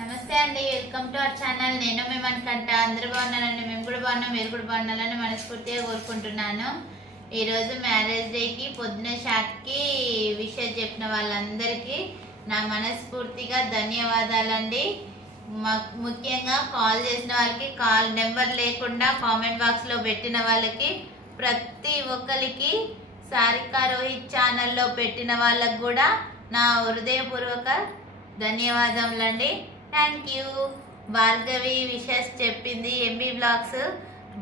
నమస్తే అండి, welcome to our channel. నేను మీ మనకంట అందరూ బాగున్నారండి. మేము కూడా బాగున్నాం, మీరు కూడా బాగున్నారని మనస్ఫూర్తిగా కోరుకుంటున్నాను. ఈరోజు మ్యారేజ్ డేకి పొద్దున షాట్కి విషయం చెప్పిన వాళ్ళందరికీ నా మనస్ఫూర్తిగా ధన్యవాదాలండి. ముఖ్యంగా కాల్ చేసిన వాళ్ళకి, కాల్ నెంబర్ లేకుండా కామెంట్ బాక్స్లో పెట్టిన వాళ్ళకి, ప్రతి ఒక్కరికి, సారికా రోహిత్ ఛానల్లో పెట్టిన వాళ్ళకు కూడా నా హృదయపూర్వక ధన్యవాదములండి. Thank you. భార్గవి విషెస్ చెప్పింది, ఎంబీ బ్లాగ్స్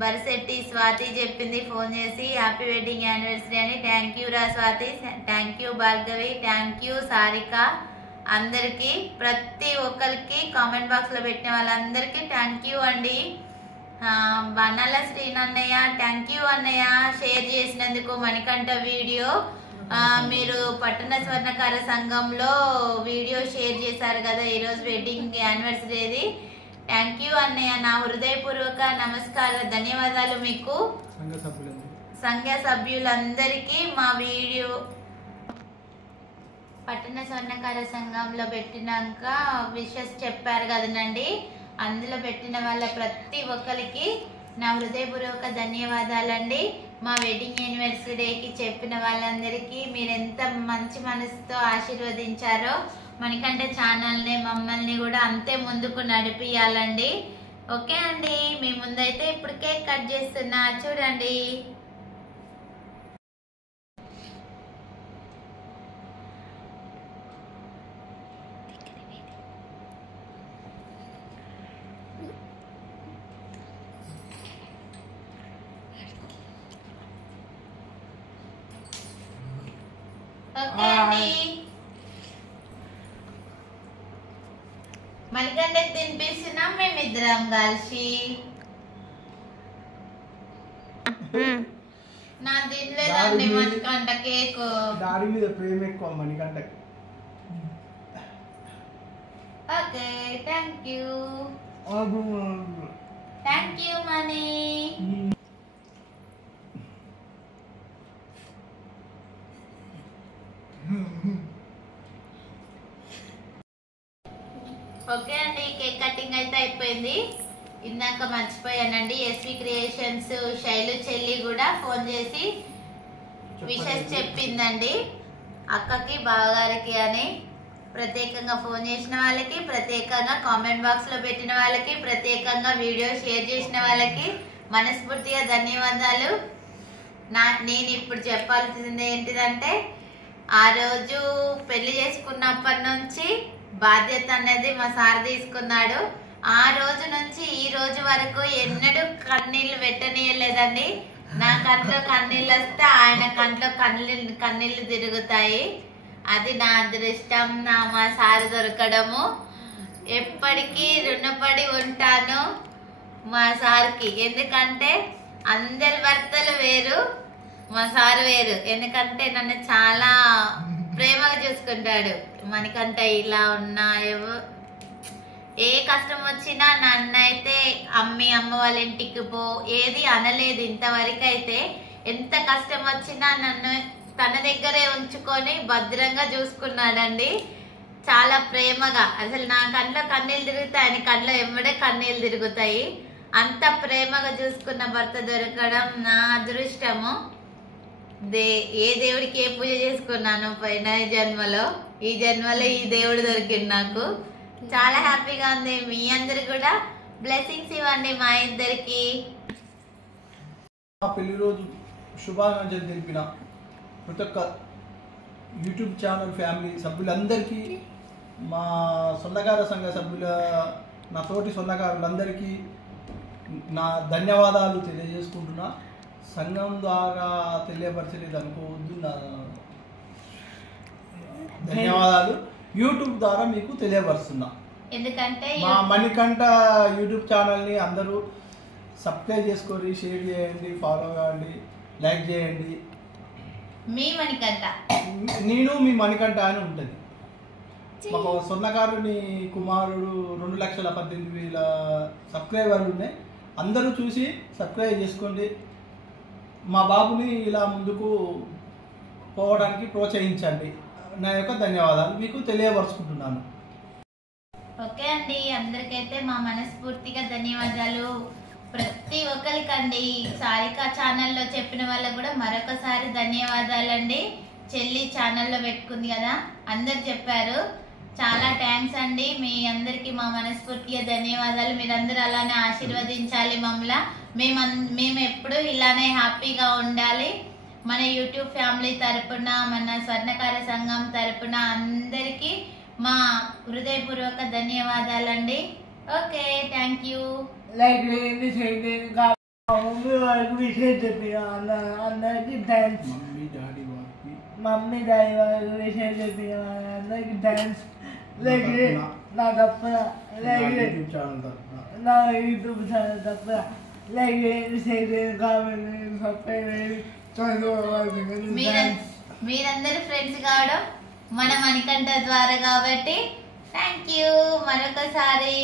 బరిశెట్టి స్వాతి చెప్పింది ఫోన్ చేసి హ్యాపీ వెడ్డింగ్ యానివర్సరీ అని. థ్యాంక్ యూ రా Swathi, thank you Bhargavi, thank you Sarika. అందరికీ, ప్రతి ఒక్కరికి కామెంట్ బాక్స్లో పెట్టిన వాళ్ళందరికీ థ్యాంక్ యూ అండి. బనాల శ్రీనన్నయ్య, థ్యాంక్ యూ అన్నయ్య, షేర్ చేసినందుకు మణికంఠ వీడియో. మీరు పట్టణ స్వర్ణకార సంఘంలో వీడియో షేర్ చేశారు కదా ఈరోజు వెడ్డింగ్ యానివర్సరీది. థ్యాంక్ యూ అన్నయ్య, నా హృదయపూర్వక నమస్కారం, ధన్యవాదాలు మీకు. సంఘ సభ్యులందరికీ మా వీడియో పట్టణ స్వర్ణకార సంఘంలో పెట్టినాక విషెస్ చెప్పారు కదనండి, అందులో పెట్టిన వాళ్ళ ప్రతి ఒక్కరికి నా హృదయపూర్వక ధన్యవాదాలండి. మా వెడ్డింగ్ యానివర్సరీకి చెప్పిన వాళ్ళందరికీ మీరు ఎంత మంచి మనసుతో ఆశీర్వదించారో మణికంఠ ఛానల్ని, మమ్మల్ని కూడా అంతే ముందుకు నడిపియాలండి. ఓకే అండి, మీ ముందైతే ఇప్పుడు కేక్ కట్ చేస్తున్నా, చూడండి. ఓకే అండి, మణికంఠకి తినిపిస్తున్నాం మేమిద్దరం కలిసి. నా తినలేదండి మణికంఠ కేక్. దారి మీద ప్రేమ ఎక్కువ మణికంఠకి. Okay, thank you. Thank you Mani. Okay అండి, కేక్ కటింగ్ అయితే అయిపోయింది. ఇందాక మర్చిపోయానండి, ఎస్వి క్రియేషన్స్ శైలు చెల్లి కూడా ఫోన్ చేసి విషెస్ చెప్పిందండి అక్కకి, బావగారికి అని. ప్రత్యేకంగా ఫోన్ చేసిన వాళ్ళకి, ప్రత్యేకంగా కామెంట్ బాక్స్ లో పెట్టిన వాళ్ళకి, ప్రత్యేకంగా వీడియో షేర్ చేసిన వాళ్ళకి మనస్ఫూర్తిగా ధన్యవాదాలు. నేను ఇప్పుడు చెప్పాల్సింది ఏంటిదంటే, ఆ రోజు పెళ్లి చేసుకున్నప్పటి నుంచి బాధ్యత అనేది మా సార్ తీసుకున్నాడు. ఆ రోజు నుంచి ఈ రోజు వరకు ఎన్నడూ కన్నీళ్లు పెట్టనీయలేదండి. నా కంట్లో కన్నీళ్ళు వస్తే ఆయన కంట్లో కన్నీళ్లు తిరుగుతాయి. అది నా అదృష్టం, మా సార్ దొరకడము. ఎప్పటికీ రుణపడి ఉంటాను మా సార్కి. ఎందుకంటే అందరి భర్తలు వేరు, మా సార్ వేరు. ఎందుకంటే నన్ను చాలా ప్రేమగా చూసుకుంటాడు. మనకంట ఇలా ఉన్నా, ఏ కష్టం వచ్చినా నన్ను అయితే అమ్మ వాళ్ళ ఇంటికి పో ఏది అనలేదు ఇంతవరకు. అయితే ఎంత కష్టం వచ్చినా నన్ను తన దగ్గరే ఉంచుకొని భద్రంగా చూసుకున్నాడండి, చాలా ప్రేమగా. అసలు నా కళ్ళలో కన్నీళ్ళు తిరుగుతాయి, ఆయన కళ్ళలో ఎమ్మడే కన్నీళ్ళు తిరుగుతాయి. అంత ప్రేమగా చూసుకున్న భర్త దొరకడం నా అదృష్టము. ఏ దేవుడికి ఏ పూజ చేసుకున్నాను పోయిన జన్మలో, ఈ జన్మలో ఈ దేవుడు దొరికింది నాకు. చాలా హ్యాపీగా ఉంది. మీ అందరు కూడా బ్లెస్సింగ్స్ ఇవ్వండి మా ఇద్దరికి. పెళ్లి రోజు శుభాకాంక్షలు తెలిపిన ప్రతి ఒక్క యూట్యూబ్ ఛానల్ ఫ్యామిలీ సభ్యులందరికీ, మా సొన్నకార సంఘ సభ్యుల, నా తోటి సొన్నకారులందరికీ నా ధన్యవాదాలు తెలియజేసుకుంటున్నా. సంఘం ద్వారా తెలియపరచలేదు అనుకోవద్దు, నా ధన్యవాదాలు యూట్యూబ్ ద్వారా మీకు తెలియపరుస్తున్నా. ఎందుకంటే మా మణికంఠ యూట్యూబ్ ఛానల్ని అందరూ సబ్స్క్రైబ్ చేసుకొని, షేర్ చేయండి, ఫాలో కావండి, లైక్ చేయండి. మీ మణికంఠ, నేను మీ మణికంఠ అని ఉంటుంది. మాకు స్వర్ణకారుని కుమారుడు 2,18,000 సబ్స్క్రైబర్లు ఉన్నాయి. అందరూ చూసి సబ్స్క్రైబ్ చేసుకోండి. మా బాబుని ఇలా ముందుకు పోవడానికి ప్రోత్సహించండి. నా యొక్క ధన్యవాదాలు మీకు తెలియపరుచుకుంటున్నాను. ఓకే అండి, అందరికైతే మా మనస్ఫూర్తిగా ధన్యవాదాలు. ప్రతి ఒక్కరికండి సారిక ఛానల్లో చెప్పిన వాళ్ళకు కూడా మరొకసారి ధన్యవాదాలండి. చెల్లి ఛానల్లో పెట్టుకుంది కదా, అందరు చెప్పారు, చాలా థ్యాంక్స్ అండి. మీ అందరికి మా మనస్ఫూర్తిగా ధన్యవాదాలు. మీరందరూ అలానే ఆశీర్వదించాలి మమ్మల్ని. మేము ఎప్పుడు ఇలానే హ్యాపీగా ఉండాలి. మన యూట్యూబ్ ఫ్యామిలీ తరపున, మన స్వర్ణకార సంఘం తరపున అందరికి మా హృదయపూర్వక ధన్యవాదాలండి. Okay, thank you. లైక్ చేయండి, షేర్ చేయండి. మమ్మీ వాళ్ళకి విషయం చెప్పిన అందరికి థ్యాంక్స్. మమ్మీ డాడీ వాళ్ళకి విషయం చెప్పిన అందరికి థ్యాంక్స్. లైక్ నా తప్ప నా యూట్యూబ్ ఛానల్ తప్ప లైక్ చేయండి, షేర్ చేయండి, కామెంట్ చేయండి, సబ్స్క్రైబ్ చేయండి. మీరందరూ ఫ్రెండ్స్ కావడం మన మణికంఠ ద్వారా కాబట్టి థ్యాంక్ యూ మరొకసారి.